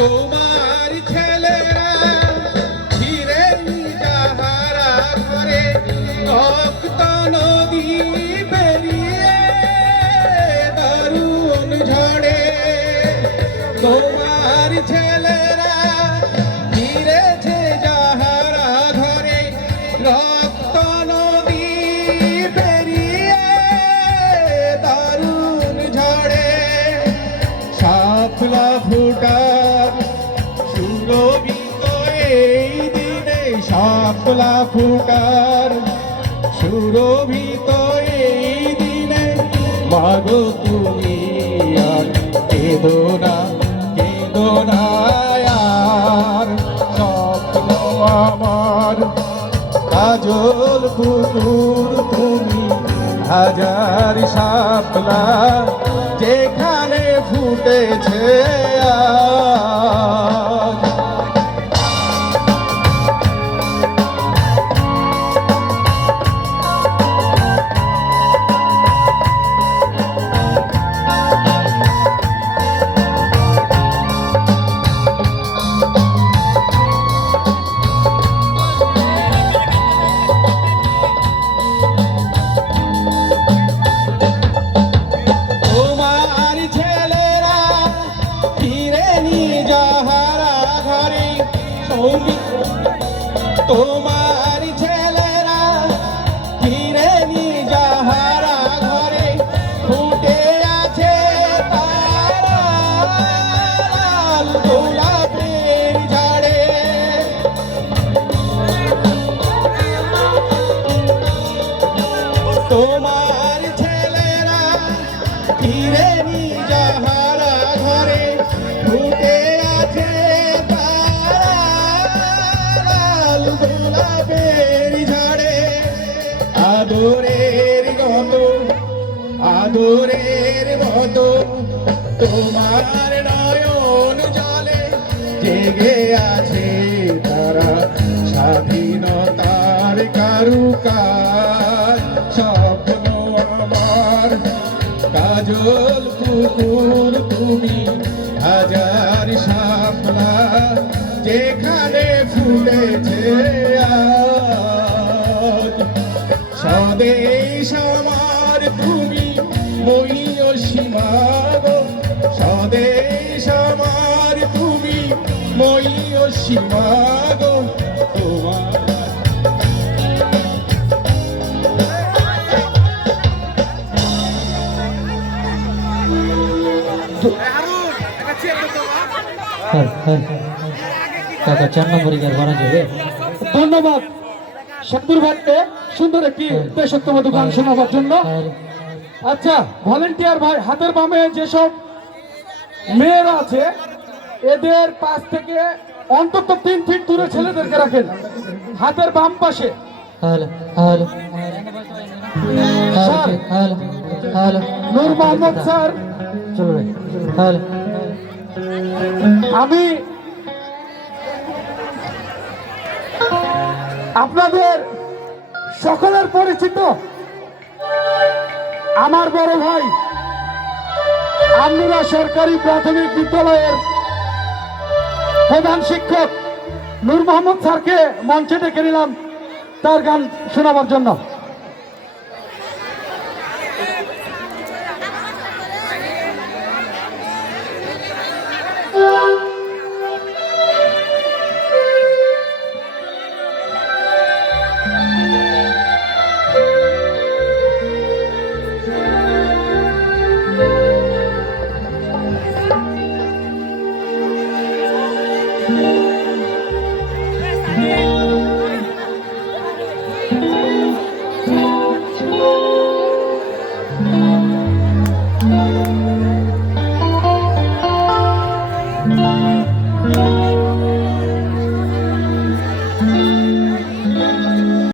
তোমার ছেলেরা ফিরে যাহারা ঘরে রক্ত নদী বেরিয়ে দারুণ ঝড়ে। তোমার ছেলেরা ফিরেছে যাহারা ঘরে রক্ত নদী বেরিয়ে দারুণ ঝড়ে। সাফলা ফুটার সাফলা ফুটার সুরভিত এই দিনে মাগো তুমি আর কেঁদো না কেঁদো না আর স্বপ্ন আমার, কাজল পুকুর তুমি, হাজার শাপলা যেখানে ফুটেছে আজ। তোমার গত আদরের গত তোমার নয়ন জলে জেগে আছে তারা স্বাধীনতার কারুকাজ। স্বপ্ন আমার, কাজল পুকুর তুমি হাজার শাপলা, যেখানে ফুটেছে আজ। স্বদেশ আমার তুমি মইয় সীমাগো স্বদেশ আমার তুমি মইয় সীমাগো তোমার কাকা চার নম্বরে গিয়ে বানা যাবে। ধন্যবাদ। শামদুর ভাইকে সুন্দর একটি দেশোত্তমত গান শোনাবার জন্য। হ্যাঁ। আচ্ছা ভলেন্টিয়ার ভাই হাতের বামে যেসব মেয়েরা আছে এদের পাশ থেকে অন্তত তিন ফিট দূরে ছেলেদেরকে রাখেন। হাতের বাম পাশে। Hello hello. Hello hello hello. Noor Mohammad sir. চলো হ্যালো। আমি আপনাদের সকলের পরিচিত। আমার বড় ভাই আমরা সরকারি প্রাথমিক বিদ্যালয়ের প্রধান শিক্ষক নূর মোহাম্মদ স্যারকে মঞ্চে ডেকে নিলাম। তার গান শোনাবার জন্য।